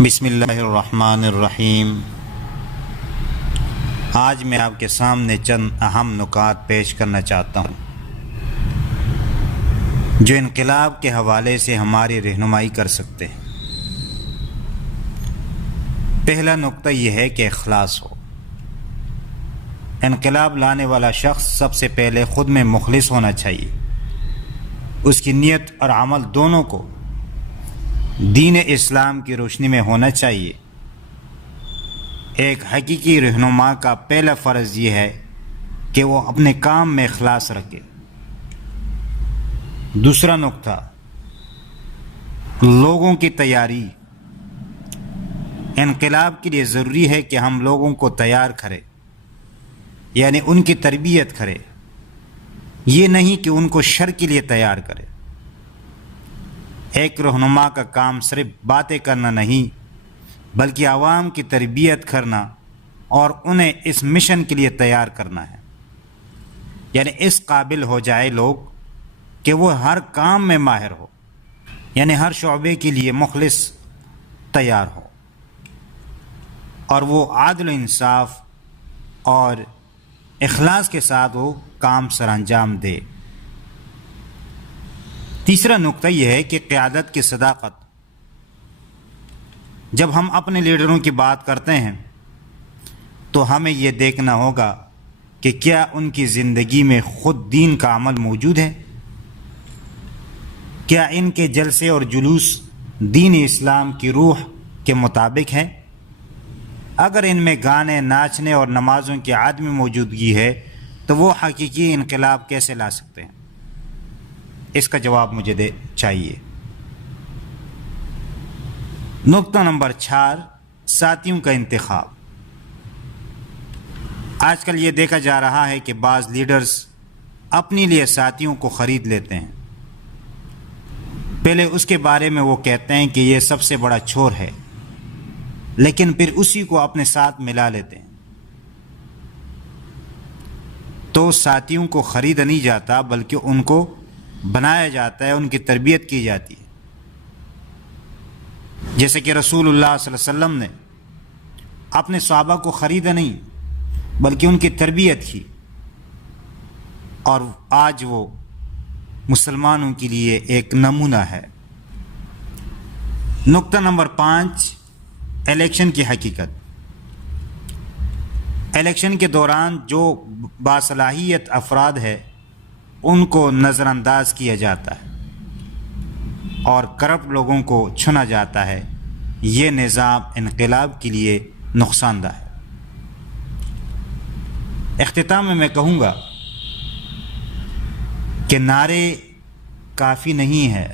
بسم اللہ الرحمن الرحیم۔ آج میں آپ کے سامنے چند اہم نکات پیش کرنا چاہتا ہوں جو انقلاب کے حوالے سے ہماری رہنمائی کر سکتے ہیں۔ پہلا نقطہ یہ ہے کہ اخلاص ہو۔ انقلاب لانے والا شخص سب سے پہلے خود میں مخلص ہونا چاہیے۔ اس کی نیت اور عمل دونوں کو دین اسلام کی روشنی میں ہونا چاہیے۔ ایک حقیقی رہنما کا پہلا فرض یہ ہے کہ وہ اپنے کام میں اخلاص رکھے۔ دوسرا نقطہ، لوگوں کی تیاری۔ انقلاب کے لیے ضروری ہے کہ ہم لوگوں کو تیار کریں، یعنی ان کی تربیت کرے، یہ نہیں کہ ان کو شر کے لیے تیار کرے۔ ایک رہنما کا کام صرف باتیں کرنا نہیں بلکہ عوام کی تربیت کرنا اور انہیں اس مشن کے لیے تیار کرنا ہے، یعنی اس قابل ہو جائے لوگ کہ وہ ہر کام میں ماہر ہو، یعنی ہر شعبے کے لیے مخلص تیار ہو اور وہ عدل و انصاف اور اخلاص کے ساتھ وہ کام سر انجام دے۔ تیسرا نقطہ یہ ہے کہ قیادت کی صداقت۔ جب ہم اپنے لیڈروں کی بات کرتے ہیں تو ہمیں یہ دیکھنا ہوگا کہ کیا ان کی زندگی میں خود دین کا عمل موجود ہے؟ کیا ان کے جلسے اور جلوس دین اسلام کی روح کے مطابق ہے؟ اگر ان میں گانے، ناچنے اور نمازوں کی عدم موجودگی ہے تو وہ حقیقی انقلاب کیسے لا سکتے ہیں؟ اس کا جواب مجھے چاہیے۔ نقطہ نمبر 4، ساتھیوں کا انتخاب۔ آج کل یہ دیکھا جا رہا ہے کہ بعض لیڈرز اپنے لیے ساتھیوں کو خرید لیتے ہیں۔ پہلے اس کے بارے میں وہ کہتے ہیں کہ یہ سب سے بڑا چور ہے، لیکن پھر اسی کو اپنے ساتھ ملا لیتے ہیں۔ تو ساتھیوں کو خریدا نہیں جاتا بلکہ ان کو بنایا جاتا ہے، ان کی تربیت کی جاتی ہے۔ جیسے کہ رسول اللہ صلی اللہ علیہ وسلم نے اپنے صحابہ کو خریدا نہیں بلکہ ان کی تربیت کی، اور آج وہ مسلمانوں کے لیے ایک نمونہ ہے۔ نقطہ نمبر 5، الیکشن کی حقیقت۔ الیکشن کے دوران جو باصلاحیت افراد ہے ان کو نظر انداز کیا جاتا ہے اور کرپٹ لوگوں کو چنا جاتا ہے۔ یہ نظام انقلاب کے لیے نقصان دہ ہے۔ اختتام میں کہوں گا کہ نعرے کافی نہیں ہے۔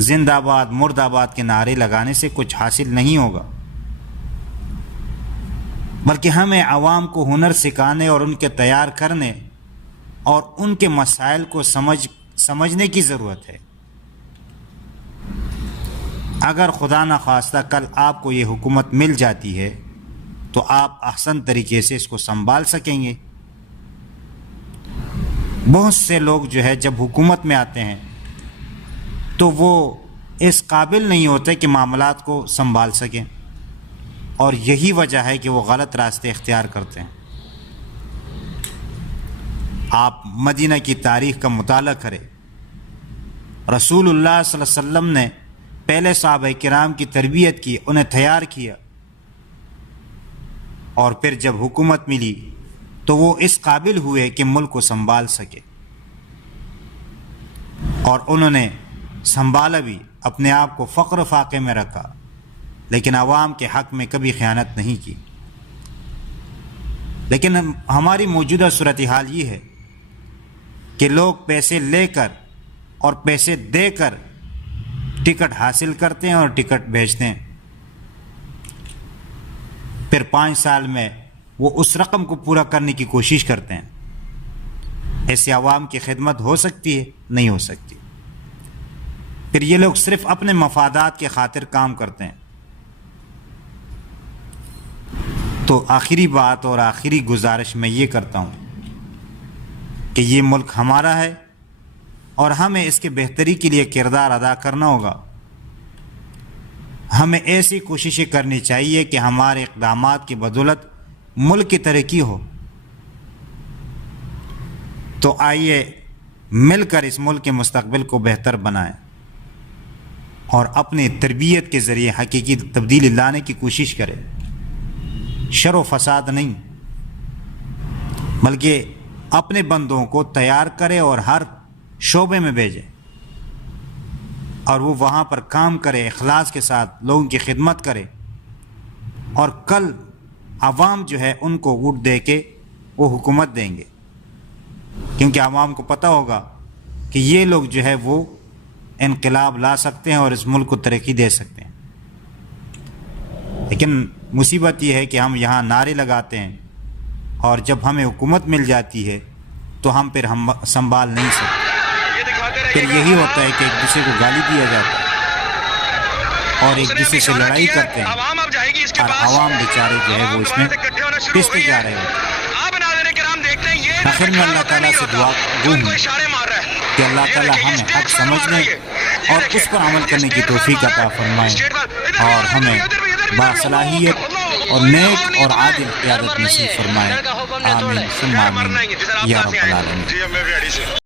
زندہ آباد، مرد آباد کے نعرے لگانے سے کچھ حاصل نہیں ہوگا، بلکہ ہمیں عوام کو ہنر سکھانے اور ان کے تیار کرنے اور ان کے مسائل کو سمجھنے کی ضرورت ہے۔ اگر خدا نخواستہ کل آپ کو یہ حکومت مل جاتی ہے تو آپ احسن طریقے سے اس کو سنبھال سکیں گے۔ بہت سے لوگ جو ہے جب حکومت میں آتے ہیں تو وہ اس قابل نہیں ہوتے کہ معاملات کو سنبھال سکیں، اور یہی وجہ ہے کہ وہ غلط راستے اختیار کرتے ہیں۔ آپ مدینہ کی تاریخ کا مطالعہ کریں۔ رسول اللہ صلی اللہ علیہ وسلم نے پہلے صحابہ کرام کی تربیت کی، انہیں تیار کیا، اور پھر جب حکومت ملی تو وہ اس قابل ہوئے کہ ملک کو سنبھال سکے، اور انہوں نے سنبھالا بھی، اپنے آپ کو فقر و فاقے میں رکھا، لیکن عوام کے حق میں کبھی خیانت نہیں کی۔ لیکن ہماری موجودہ صورتحال یہ ہے کہ لوگ پیسے لے کر اور پیسے دے کر ٹکٹ حاصل کرتے ہیں اور ٹکٹ بھیجتے ہیں، پھر 5 سال میں وہ اس رقم کو پورا کرنے کی کوشش کرتے ہیں۔ ایسے عوام کی خدمت ہو سکتی ہے؟ نہیں ہو سکتی۔ پھر یہ لوگ صرف اپنے مفادات کے خاطر کام کرتے ہیں۔ تو آخری بات اور آخری گزارش میں یہ کرتا ہوں کہ یہ ملک ہمارا ہے اور ہمیں اس کے بہتری کے لیے کردار ادا کرنا ہوگا۔ ہمیں ایسی کوششیں کرنی چاہیے کہ ہمارے اقدامات کی بدولت ملک کی ترقی ہو. تو آئیے مل کر اس ملک کے مستقبل کو بہتر بنائیں اور اپنی تربیت کے ذریعے حقیقی تبدیلی لانے کی کوشش کریں. شر و فساد نہیں بلکہ اپنے بندوں کو تیار کرے اور ہر شعبے میں بھیجے اور وہ وہاں پر کام کرے, اخلاص کے ساتھ لوگوں کی خدمت کرے, اور کل عوام جو ہے ان کو ووٹ دے کے وہ حکومت دیں گے, کیونکہ عوام کو پتہ ہوگا کہ یہ لوگ جو ہے وہ انقلاب لا سکتے ہیں اور اس ملک کو ترقی دے سکتے ہیں. لیکن مصیبت یہ ہے کہ ہم یہاں نعرے لگاتے ہیں اور جب ہمیں حکومت مل جاتی ہے تو ہم پھر سنبھال نہیں سکتے. پھر یہی ہوتا ہے کہ ایک دوسرے کو گالی دیا جاتا ہے اور ایک دوسرے سے لڑائی کرتے ہیں اور عوام بیچارے جو ہے وہ اس میں پستے جا رہے ہوتے ہیں. آخر میں اللہ تعالیٰ سے دعا گو ہوں کہ اللہ تعالیٰ ہمیں حق سمجھنے اور اس پر عمل کرنے کی توفیق عطا فرمائے اور ہمیں باصلاحیت اور نیک اور عادل قیادت نصیب فرمائے. آمین ثم آمین یا رب العالمین.